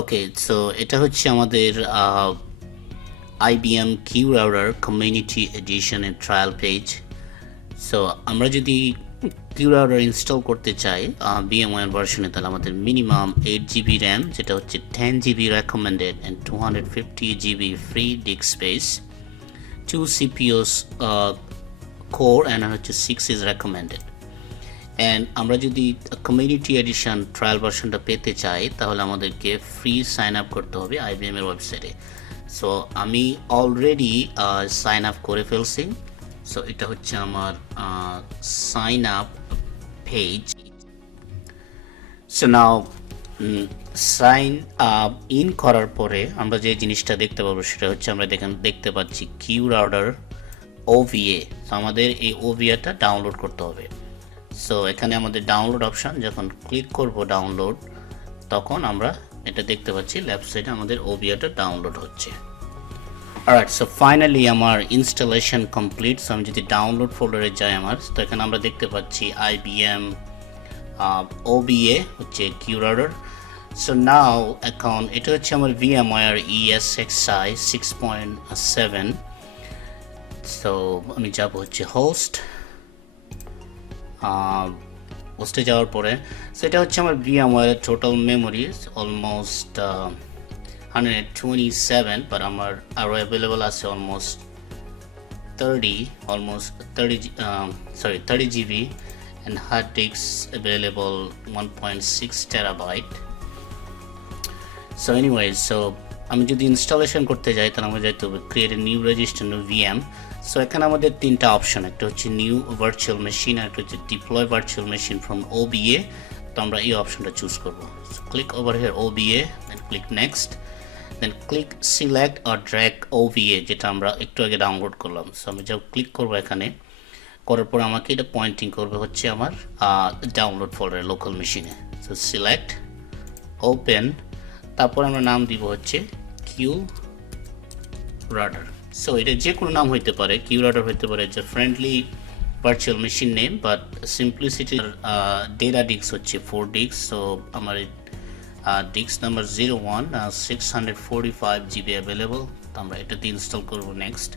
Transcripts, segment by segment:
ওকে, so এটা হচ্ছে আমাদের IBM Qradar কমিউনিটি এডিশন এর ট্রায়াল পেজ। সো আমরা যদি Qradar ইনস্টল করতে চাই VMware ভার্সনে, তাহলে আমাদের মিনিমাম 8GB RAM, যেটা হচ্ছে 10GB recommended and 250GB free disk space, 2 CPUs core and হচ্ছে 6 is recommended. অ্যান্ড আমরা যদি কমিউনিটি এডিশন ট্রায়াল ভার্সনটা পেতে চাই, তাহলে আমাদেরকে ফ্রি সাইন আপ করতে হবে IBM এর ওয়েবসাইটে। সো আমি অলরেডি সাইন আপ করে ফেলছি। সো এটা হচ্ছে আমার sign up page. So now sign up in করার পরে আমরা যে জিনিসটা দেখতে পাবো সেটা হচ্ছে আমরা দেখতে পাচ্ছি Qradar OVA। সো আমাদের এই OVA-টা ডাউনলোড করতে হবে। সো এখানে আমাদের ডাউনলোড অপশন, যখন ক্লিক করব ডাউনলোড, তখন আমরা এটা দেখতে পাচ্ছি লেফট সাইডে আমাদের OVA-টা ডাউনলোড হচ্ছে। অলরাইট, সো ফাইনালি আমার ইনস্টলেশন কমপ্লিট। সো আমি যদি ডাউনলোড ফোল্ডারে যাই আমার, তো এখানে আমরা দেখতে পাচ্ছি IBM OVA হচ্ছে Qradar। সো নাও এখন এটা হচ্ছে আমার VMware ESXi 6.7। সো আমি যাব হচ্ছে হোস্টে যাওয়ার পরে, সেটা হচ্ছে আমার VMware total memory almost 127, but আমার আরও অ্যাভেলেবল আছে almost 30 GB, and hard disks available 1.6 terabyte. So anyway, so আমি যদি ইনস্টলেশন করতে যাই, তাহলে আমরা যাইতে হবে create a new register new VM। So এখানে আমাদের তিনটা অপশন, একটা হচ্ছে নিউ ভার্চুয়াল মেশিন, আর একটা হচ্ছে deploy virtual machine from OVA। তো আমরা এই অপশনটা চুজ করব। So click over here OVA, then click next, then click select or drag OVA, যেটা আমরা একটু আগে ডাউনলোড করলাম। সো আমি যখন ক্লিক করব এখানে, করার পর আমাকে এটা পয়েন্টিং করবে হচ্ছে আমার ডাউনলোড ফোল্ডারে লোকাল মেশিনে। সো সিলেক্ট, ওপেন, তারপর আমরা নাম দিব হচ্ছে Qradar। সো এটা যে কোনো নাম হইতে পারে, Qradar হইতে পারে, যে friendly virtual machine name, but সিম্পলিসিটির ডেটা ডিস্ক হচ্ছে 4 ডিস্ক। সো আমার ডিস্ক নাম্বার 01 645 GB অ্যাভেলেবল। তো আমরা এটাতে ইনস্টল করবো নেক্সট।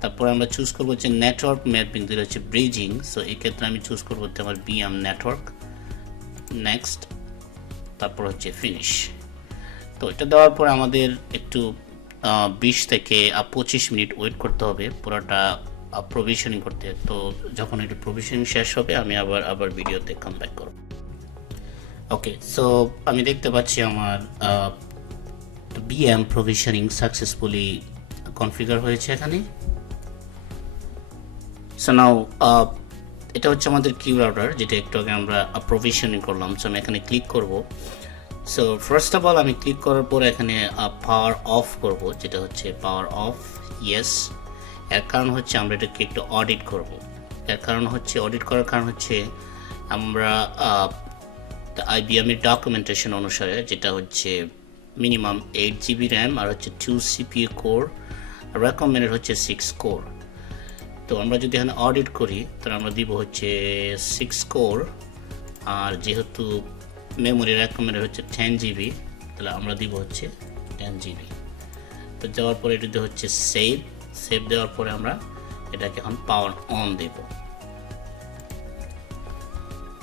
তারপরে আমরা চুজ করবো হচ্ছে নেটওয়ার্ক ম্যাপিং, যেটা হচ্ছে ব্রিজিং। সো এই ক্ষেত্রে আমি চুজ করবো হচ্ছে আমার VM নেটওয়ার্ক, নেক্সট, তারপর হচ্ছে ফিনিশ। তো এটা দেওয়ার পর আমাদের একটু 20 থেকে 25 মিনিট ওয়েট করতে হবে পুরোটা প্রভিশনিং করতে। তো যখন এটা প্রভিশনিং শেষ হবে, আমি আবার ভিডিওতে কাম ব্যাক করব। ওকে, সো আমি দেখতে পাচ্ছি আমার VM প্রভিশনিং সাকসেসফুলি কনফিগার হয়েছে এখানে। সো নাও এটা হচ্ছে আমাদের Qradar, যেটা একটু আগে আমরা প্রভিশনিং করলাম। সো আমি এখানে ক্লিক করব। সো ফার্স্ট অফ অল আমি ক্লিক করার পর এখানে পাওয়ার অফ করব, যেটা হচ্ছে পাওয়ার অফ, ইয়েস। এর কারণ হচ্ছে আমরা এটাকে একটু অডিট করব। এর কারণ হচ্ছে অডিট করার কারণ হচ্ছে আমরা IBM এর ডকুমেন্টেশন অনুসারে, যেটা হচ্ছে মিনিমাম 8GB RAM আর হচ্ছে 2 CPU কোর, রেকমেন্ডেড হচ্ছে 6 কোর। তো আমরা যদি এখানে অডিট করি, তাহলে আমরা দিব হচ্ছে 6 কোর, আর যেহেতু মেমোরি রেকমেন্ডেড হচ্ছে 10GB, তাহলে আমরা দিব হচ্ছে 10GB। তো যাওয়ার পরে এটাতে হচ্ছে সেভ দেওয়ার পরে আমরা এটাকে এখন পাওয়ার অন দেব।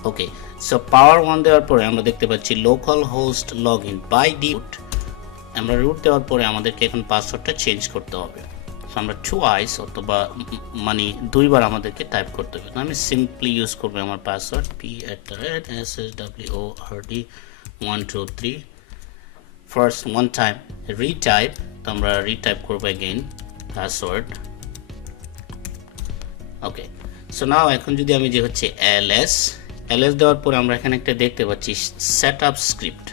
ওকে, সো পাওয়ার অন দেওয়ার পরে আমরা দেখতে পাচ্ছি local host log in by default. আমরা রুট দেওয়ার পরে আমাদেরকে এখন পাসওয়ার্ডটা চেঞ্জ করতে হবে। সো আমরা টুয়াইস অথবা মানে দুইবার আমাদেরকে টাইপ করতে হবে। আমি সিম্পলি ইউজ করবো আমার password PSSWORD123। First one time retype, তো আমরা রিটাইপ করবো এগেইন পাসওয়ার্ড। ওকে, সো নাও এখন যদি আমি যে হচ্ছে LS দেওয়ার পরে আমরা এখানে একটা দেখতে পাচ্ছি সেট আপ স্ক্রিপ্ট।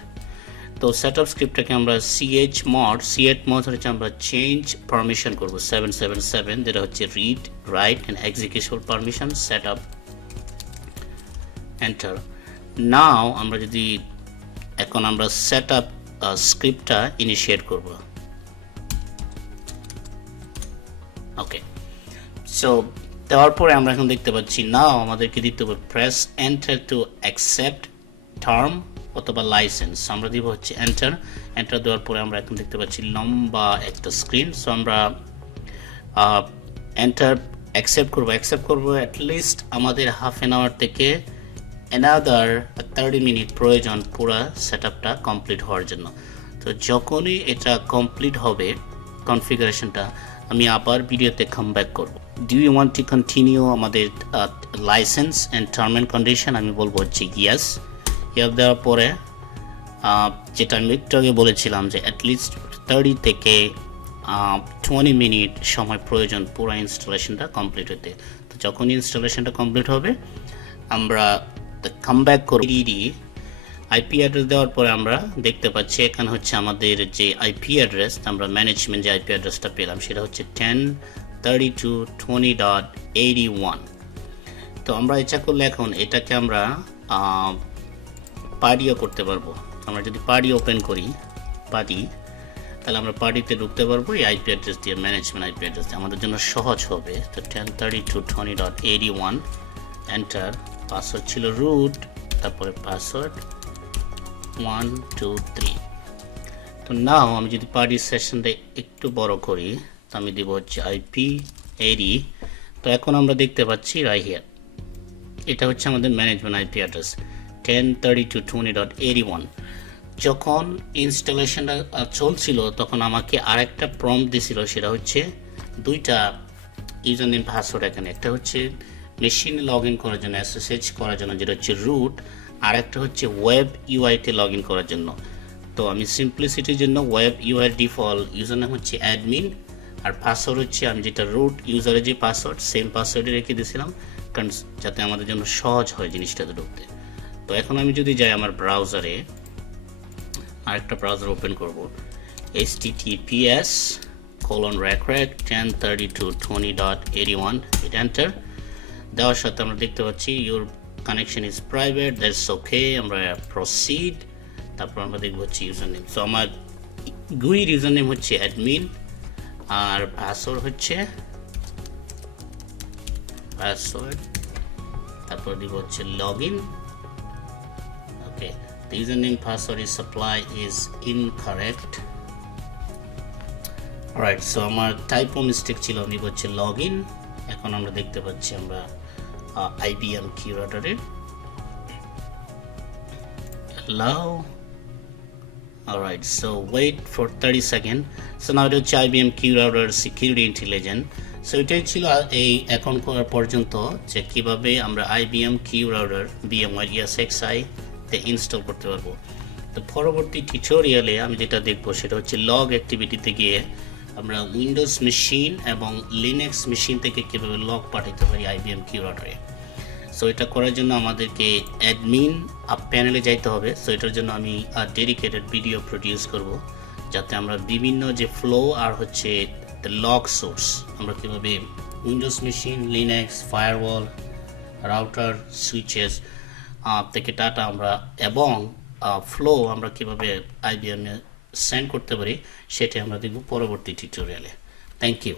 তো সেট আপ স্ক্রিপ্টটাকে আমরা chmod হচ্ছে আমরা চেঞ্জ পারমিশন করব 777, যেটা হচ্ছে read, write and execution permission, set up, enter. Now আমরা যদি এখন আমরা সেট আপ স্ক্রিপ্টটা ইনিশিয়েট করব। ওকে, সো দেওয়ার পরে আমরা এখন দেখতে পাচ্ছি নাও আমাদেরকে দিতে হবে press enter to accept term অথবা লাইসেন্স। আমরা দিব হচ্ছে এন্টার। এন্টার দেওয়ার পরে আমরা এখন দেখতে পাচ্ছি লম্বা একটা স্ক্রিন। সো আমরা এন্টার অ্যাকসেপ্ট করবো অ্যাটলিস্ট আমাদের হাফ অ্যান আওয়ার থেকে অ্যানাদার 30 মিনিট প্রয়োজন পুরো সেটআপটা কমপ্লিট হওয়ার জন্য। তো যখনই এটা কমপ্লিট হবে কনফিগারেশনটা, আমি আবার ভিডিওতে কাম ব্যাক করব। Do you want to continue আমাদের licence and term and condition? আমি বলবো হচ্ছে ইয়েস। ইয়েস দেওয়ার পরে যেটা আমি একটু আগে বলেছিলাম যে অ্যাটলিস্ট 30 থেকে 20 মিনিট সময় প্রয়োজন পুরো ইনস্টলেশনটা কমপ্লিট হতে। তো যখন ইনস্টলেশনটা কমপ্লিট হবে আমরা কাম ব্যাক করি। আইপি অ্যাড্রেস দেওয়ার পরে আমরা দেখতে পাচ্ছি এখানে হচ্ছে আমাদের যে আইপি অ্যাড্রেস, আমরা ম্যানেজমেন্ট যে আইপি অ্যাড্রেসটা পেলাম সেটা হচ্ছে 10.32.20.81। তো আমরা ইচ্ছা করলে এখন এটাকে আমরা পার্টিও করতে পারবো। আমরা যদি পার্টি ওপেন করি পার্টি, তাহলে আমরা পার্টিতে ঢুকতে পারবো এই আইপি অ্যাড্রেস দিয়ে, ম্যানেজমেন্ট আইপি অ্যাড্রেস দিয়ে। আমাদের জন্য সহজ হবে। তো 10.32.20.81 এন্টার। পাসওয়ার্ড ছিল রুট, তারপরে পাসওয়ার্ড 1 2 3। তো নাও আমি যদি পার্টি সেশনটা একটু বড় করি, তো আমি দিব হচ্ছে আইপি এডি। তো এখন আমরা দেখতে পাচ্ছি রাইট হিয়ার এটা হচ্ছে আমাদের ম্যানেজমেন্ট আইপি অ্যাড্রেস 10.32.20.81। যখন ইনস্টলেশনটা চলছিল তখন আমাকে আরেকটা প্রম্পট দিছিল, সেটা হচ্ছে দুইটা ইউজার নেম পাসওয়ার্ড। এখানে একটা হচ্ছে মেশিনে লগ ইন করার জন্য, এসএসএইচ করার জন্য, যেটা হচ্ছে রুট, আর একটা হচ্ছে ওয়েব ইউআইতে লগ ইন করার জন্য। তো আমি সিম্পলিসিটির জন্য web UI default user name হচ্ছে অ্যাডমিন, আর পাসওয়ার্ড হচ্ছে আমি যেটা রুট ইউজারের যে পাসওয়ার্ড সেম পাসওয়ার্ডে রেখে দিয়েছিলাম, কারণ যাতে আমাদের জন্য সহজ হয় জিনিসটাতে ঢুকতে। তো এখন আমি যদি যাই আমার ব্রাউজারে, আরেকটা ব্রাউজার ওপেন করব, https://1032.20.81, হিট এন্টার। দেওয়ার সাথে আমরা দেখতে পাচ্ছি your connection is private, that's okay. আমরা প্রসিড, তারপর আমরা দেখব হচ্ছে ইউজার নেম। সো আমার গুইর ইউজার নেম হচ্ছে অ্যাডমিন, আর পাসওয়ার্ড হচ্ছে পাসওয়ার্ড, তারপর দিব হচ্ছে log in. Okay, the username password is supply is incorrect. alright, so আমার টাইপো মিস্টেক ছিল, আমি হচ্ছে লগ ইন। এখন আমরা দেখতে পাচ্ছি আমরা IBM Qradar এর allow. alright, so wait for 30 seconds. so now এটা হচ্ছে IBM Qradar Security Intelligence. so এটাই ছিল এই এখন করার পর্যন্ত যে কিভাবে আমরা IBM Qradar VMware ESXi তে ইনস্টল করতে পারবো। তো পরবর্তী টিউটোরিয়ালে আমি যেটা দেখবো সেটা হচ্ছে লগ অ্যাক্টিভিটিতে গিয়ে আমরা উইন্ডোজ মেশিন এবং লিনাক্স মেশিন থেকে কীভাবে লগ পাঠাতে পারি IBM Qradar-এ। সো এটা করার জন্য আমাদেরকে অ্যাডমিন আপ প্যানেলে যাইতে হবে। সো এটার জন্য আমি ডেডিকেটেড ভিডিও প্রডিউস করব, যাতে আমরা বিভিন্ন যে ফ্লো আর হচ্ছে লগ সোর্স আমরা কীভাবে Windows machine, Linux, firewall, router, switches থেকে ডাটা আমরা এবং ফ্লো আমরা কীভাবে IBM-এ সেন্ড করতে পারি সেটা আমরা দেখব পরবর্তী টিউটোরিয়ালে। Thank you.